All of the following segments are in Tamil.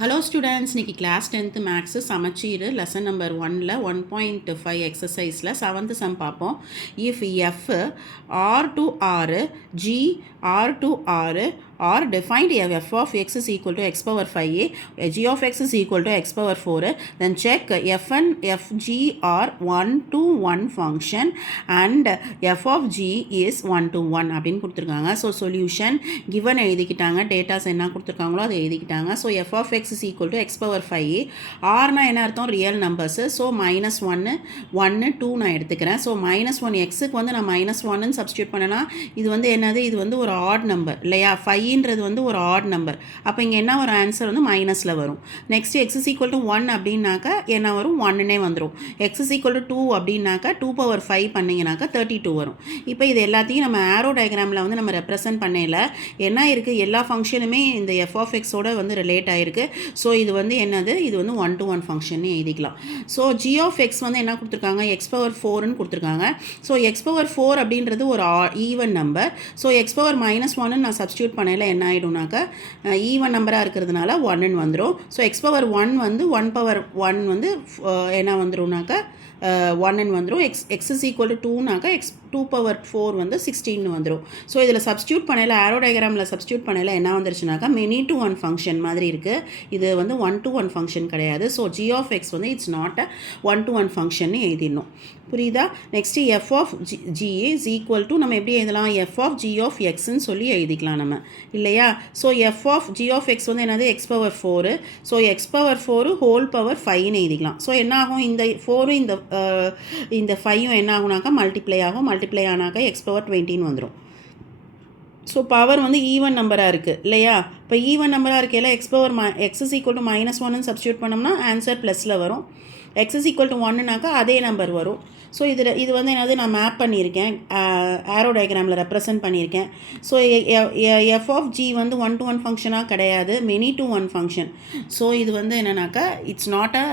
Hello students, இன்னைக்கு class 10th maths சமச்சீர் lesson number 1ல 1.5 exerciseல 7th sum பார்ப்போம். If f r to r, g r to r are defined f of x is equal to x power 5a, g of x is equal to x power 4, then check fn fg are 1 to 1 function and f of g is 1 to 1 அப்படின்னு கொடுத்துருக்காங்க. ஸோ சொல்யூஷன் கிவன் எழுதிக்கிட்டாங்க, டேட்டாஸ் என்ன கொடுத்துருக்காங்களோ அதை எழுதிக்கிட்டாங்க. So f of x is equal to x power 5a, rனா என்ன அர்த்தம், ரியல் நம்பர்ஸு. ஸோ -1 1 2 நான் எடுத்துக்கிறேன். ஸோ -1 எக்ஸுக்கு வந்து நான் -1ன்னு சப்ஸ்டியூட் பண்ணனா இது வந்து என்னது, இது வந்து ஒரு ஆட் நம்பர் இல்லையா, 5ன்றது வந்து ஒரு ஆட் நம்பர். அப்போ இங்கே என்ன ஒரு ஆன்சர் வந்து மைனஸில் வரும். Next x is equal to 1 அப்படின்னாக்கா என்ன வரும், 1னே வந்துடும். x is equal to 2 அப்படின்னாக்கா 2 power 5 பண்ணிங்கனாக்கா 32 வரும். இப்போ இது எல்லாத்தையும் நம்ம ஆரோ டயக்ராமில் வந்து நம்ம ரெப்ரசன்ட் பண்ணையில் என்ன இருக்குது, எல்லா ஃபங்க்ஷனுமே இந்த f of x ஓட வந்து ரிலேட் ஆகிருக்கு. ஸோ இது வந்து என்னது, இது வந்து 1 to 1 ஃபங்க்ஷன் எழுதிக்கலாம். ஸோ g of x வந்து என்ன கொடுத்துருக்காங்க, x power 4ன்னு கொடுத்துருக்காங்க. ஸோ x power 4 அப்படின்றது ஒரு even number. So x power -1 நான் சப்ஸ்டியூட் பண்ணையில் என்ன ஆகிடும்னாக்கா ஈவன் நம்பராக இருக்கிறதுனால 1ன்னு வந்துடும். ஸோ x power 1 வந்து 1 power 1 வந்து என்ன வந்துடும்னாக்கா 1ன்னு வந்துடும். x is equal to 2நாக்கா 2 power 4 வந்து 16ன்னு வந்துடும். ஸோ இதில் சப்ஸ்டியூட் பண்ணையில் ஆரோ டயக்ராமில் சப்ஸ்டியூட் பண்ணையில் என்ன வந்துருச்சுனாக்கா மெனி டு ஒன் ஃபங்க்ஷன் மாதிரி இருக்குது. இது வந்து 1 to 1 ஃபங்க்ஷன் கிடையாது. ஸோ g of x வந்து it's not a 1 to 1 function எழுதிடணும். புரியுதா? Next f of g is equal to நம்ம எப்படி எழுதலாம், f of g of xன்னு சொல்லி எழுதிக்கலாம் நம்ம இல்லையா. So f of g of x வந்து என்னது, x power 4. So x power 4 whole power 5ன்னு எழுதிக்கலாம். ஸோ என்ன ஆகும், இந்த 4 இந்த 5 என்ன ஆகுனாக்கா மல்டிப்ளை ஆகும். மல்டிப்ளை ஆனாக்கா x power 20ன்னு வந்துடும். ஸோ பவர் வந்து ஈவன் நம்பராக இருக்குது இல்லையா. இப்போ ஈவன் நம்பராக இருக்கையில் x is equal to -1ன்னு சப்ஸ்டியூட் பண்ணோம்னா ஆன்சர் ப்ளஸில் வரும். x is equal to 1னாக்கா அதே நம்பர் வரும். ஸோ இது வந்து என்னது, நான் மேப் பண்ணியிருக்கேன், ஆரோ டயக்ராமில் ரெப்ரசன்ட் பண்ணியிருக்கேன். ஸோ f of g வந்து 1 to 1 ஃபங்க்ஷனாக கிடையாது, மெனி டு 1 ஃபங்க்ஷன். ஸோ இது வந்து என்னன்னாக்கா it's not a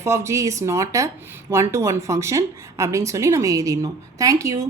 f of g is not a 1 to 1 function அப்படின்னு சொல்லி நம்ம எழுதிடணும். தேங்க்யூ.